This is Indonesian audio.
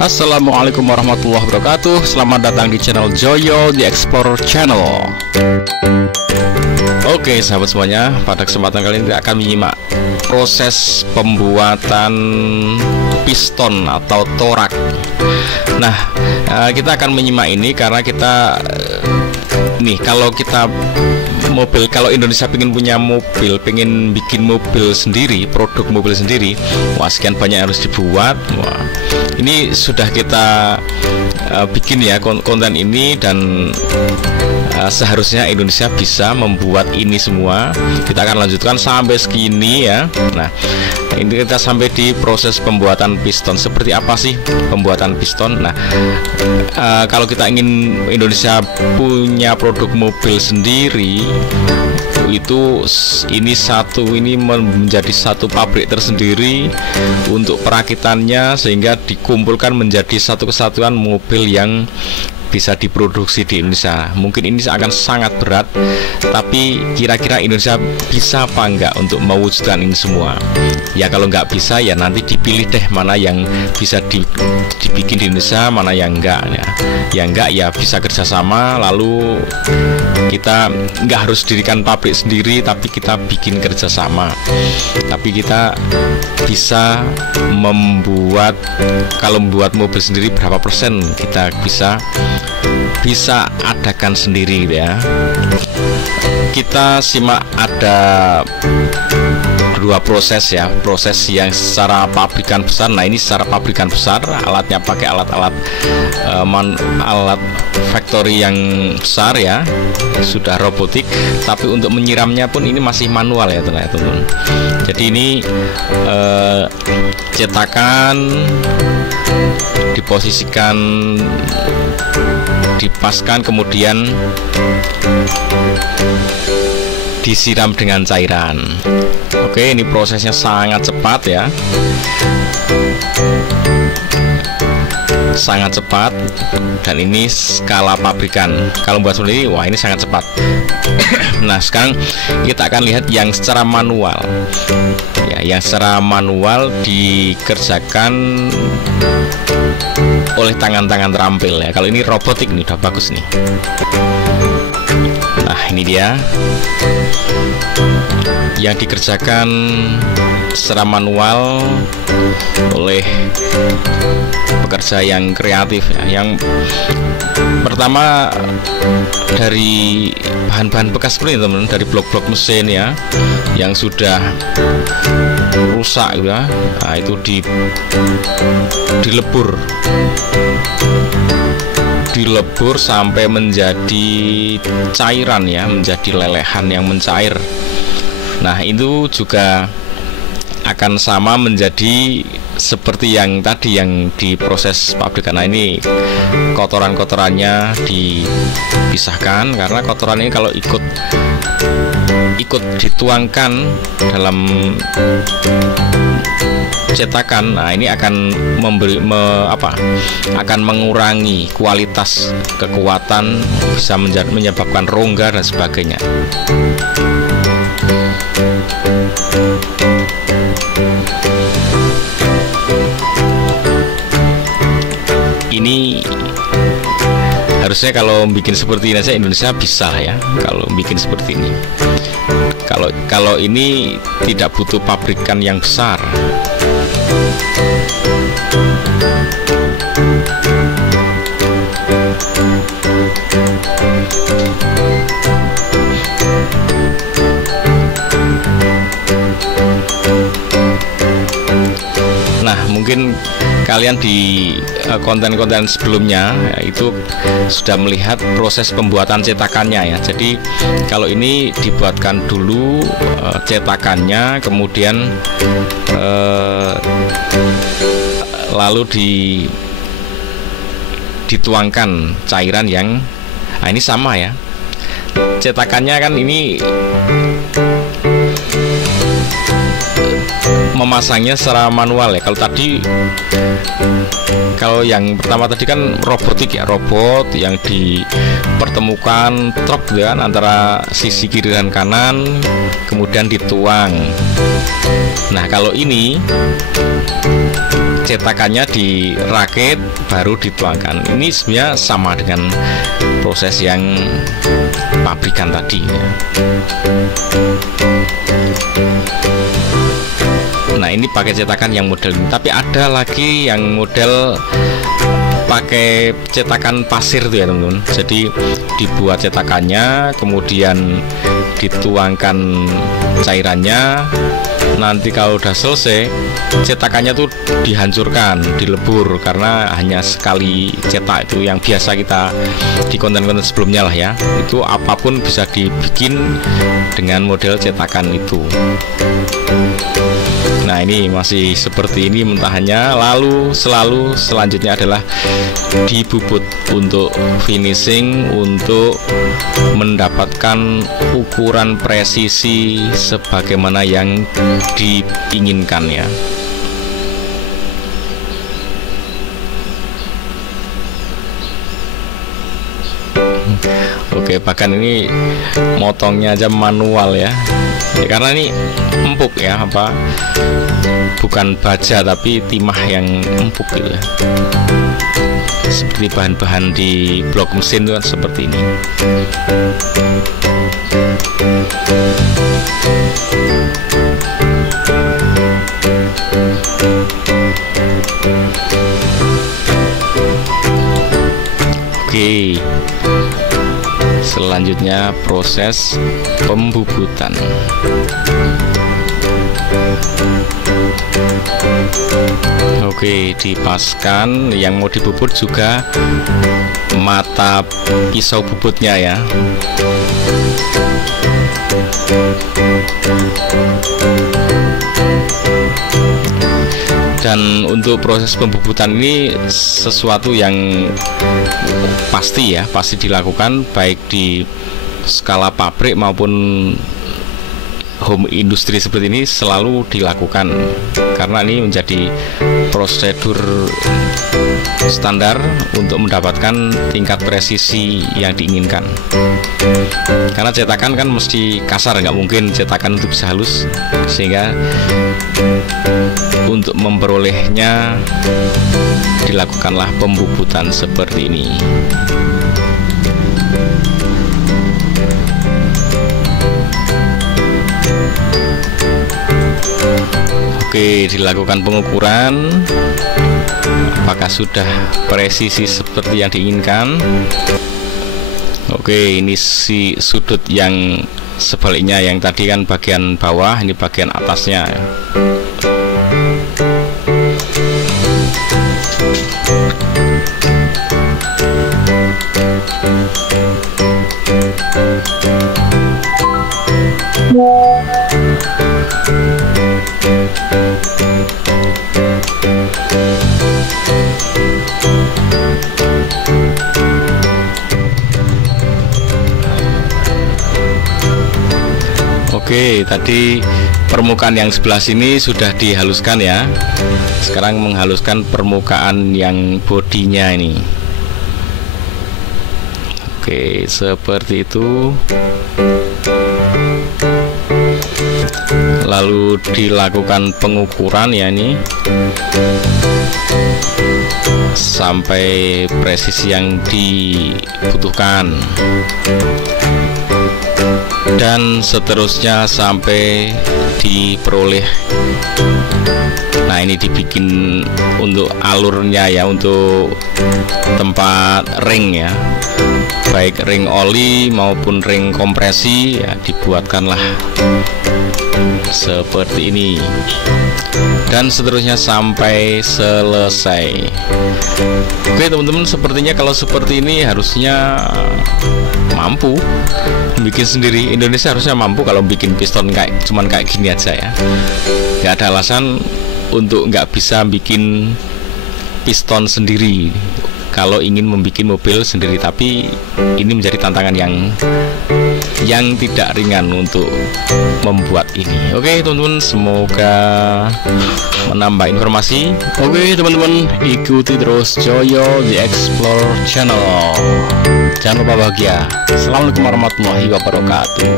Assalamualaikum warahmatullahi wabarakatuh. Selamat datang di channel Joyo The Explorer Channel. Oke sahabat semuanya, pada kesempatan kali ini kita akan menyimak proses pembuatan piston atau torak. Nah, kita akan menyimak ini karena kita kalau kita kalau Indonesia pengen punya mobil, pengen bikin mobil sendiri, produk mobil sendiri, wah sekian banyak harus dibuat. Wah, ini sudah kita bikin ya konten ini, dan seharusnya Indonesia bisa membuat ini semua. Kita akan lanjutkan sampai segini ya. Nah, ini kita sampai di proses pembuatan piston. Seperti apa sih pembuatan piston? Nah, kalau kita ingin Indonesia punya produk mobil sendiri, itu ini menjadi satu pabrik tersendiri untuk perakitannya, sehingga dikumpulkan menjadi satu kesatuan mobil yang bisa diproduksi di Indonesia. Mungkin ini akan sangat berat, tapi kira-kira Indonesia bisa apa enggak untuk mewujudkan ini semua? Ya kalau nggak bisa ya nanti dipilih deh mana yang bisa dibikin di Indonesia, mana yang enggak ya. Yang enggak ya bisa kerjasama, lalu kita nggak harus dirikan pabrik sendiri, tapi kita bikin kerjasama. Tapi kita bisa membuat, kalau membuat mobil sendiri berapa persen kita bisa adakan sendiri ya. Kita simak ada dua proses ya, proses yang secara pabrikan besar. Nah ini secara pabrikan besar, alatnya pakai alat factory yang besar ya, sudah robotik. Tapi untuk menyiramnya pun ini masih manual ya teman-teman. Jadi ini cetakan diposisikan, dipaskan, kemudian disiram dengan cairan. Oke, ini prosesnya sangat cepat ya, sangat cepat, dan ini skala pabrikan. Kalau buat sendiri, wah ini sangat cepat. Nah sekarang kita akan lihat yang secara manual ya, yang secara manual dikerjakan oleh tangan-tangan terampil ya. Kalau ini robotik nih, udah bagus nih. Nah ini dia yang dikerjakan secara manual oleh pekerja yang kreatif ya. Yang pertama dari bahan-bahan bekas seperti ini teman, dari blok-blok mesin ya yang sudah rusak ya. Nah itu dilebur sampai menjadi cairan ya, menjadi lelehan yang mencair. Nah itu juga akan sama menjadi seperti yang tadi yang diproses pabrikan. Nah ini kotoran-kotorannya dipisahkan, karena kotoran ini kalau ikut dituangkan dalam cetakan, nah ini akan akan mengurangi kualitas, kekuatan, bisa menyebabkan rongga dan sebagainya. Ini harusnya kalau bikin seperti ini saja Indonesia bisa ya, kalau bikin seperti ini. Kalau ini tidak butuh pabrikan yang besar. Nah mungkin kalian di konten-konten sebelumnya ya, itu sudah melihat proses pembuatan cetakannya ya. Jadi kalau ini dibuatkan dulu cetakannya, kemudian lalu dituangkan cairan yang ini sama ya. Cetakannya kan ini memasangnya secara manual ya. Kalau yang pertama tadi kan robotik ya, robot yang dipertemukan truk gitu kan antara sisi kiri dan kanan, kemudian dituang. Nah kalau ini cetakannya dirakit baru dituangkan. Ini sebenarnya sama dengan proses yang pabrikan tadi ya. Nah, ini pakai cetakan yang model ini. Tapi ada lagi yang model pakai cetakan pasir tuh ya teman-teman. Jadi dibuat cetakannya, kemudian dituangkan cairannya. Nanti kalau udah selesai, cetakannya tuh dihancurkan, dilebur, karena hanya sekali cetak. Itu yang biasa kita di konten-konten sebelumnya lah ya. Itu apapun bisa dibikin dengan model cetakan itu. Nah, ini masih seperti ini mentahannya. Lalu selanjutnya adalah dibubut untuk finishing, untuk mendapatkan ukuran presisi sebagaimana yang diinginkan ya. Oke, bahkan ini motongnya aja manual ya. Karena ini empuk ya, bukan baja tapi timah yang empuk gitu ya. Seperti bahan-bahan di blok mesin itu kan seperti ini. Oke, selanjutnya proses pembubutan. Oke, dipaskan. Yang mau dibubut juga mata pisau bubutnya ya. Dan untuk proses pembubutan ini sesuatu yang pasti ya, pasti dilakukan baik di skala pabrik maupun home industri seperti ini, selalu dilakukan karena ini menjadi prosedur standar untuk mendapatkan tingkat presisi yang diinginkan. Karena cetakan kan mesti kasar, nggak mungkin cetakan itu bisa halus, sehingga untuk memperolehnya dilakukanlah pembubutan seperti ini. Oke, dilakukan pengukuran apakah sudah presisi seperti yang diinginkan. Oke, ini si sudut yang sebaliknya, yang tadi kan bagian bawah, ini bagian atasnya. Oke, tadi permukaan yang sebelah sini sudah dihaluskan ya. Sekarang menghaluskan permukaan yang bodinya ini. Oke, seperti itu. Lalu dilakukan pengukuran ya ini sampai presisi yang dibutuhkan, dan seterusnya sampai diperoleh. Nah, ini dibikin untuk alurnya ya, untuk tempat ring ya, baik ring oli maupun ring kompresi ya, dibuatkanlah seperti ini, dan seterusnya sampai selesai. Oke teman-teman, sepertinya kalau seperti ini harusnya mampu bikin sendiri. Indonesia harusnya mampu kalau bikin piston cuman kayak gini aja ya. Nggak ada alasan untuk nggak bisa bikin piston sendiri kalau ingin membuat mobil sendiri. Tapi ini menjadi tantangan yang tidak ringan untuk membuat ini. Oke teman-teman, semoga menambah informasi. Oke teman-teman, ikuti terus Joyo The Explore Channel. Jangan lupa bahagia. Assalamualaikum warahmatullahi wabarakatuh.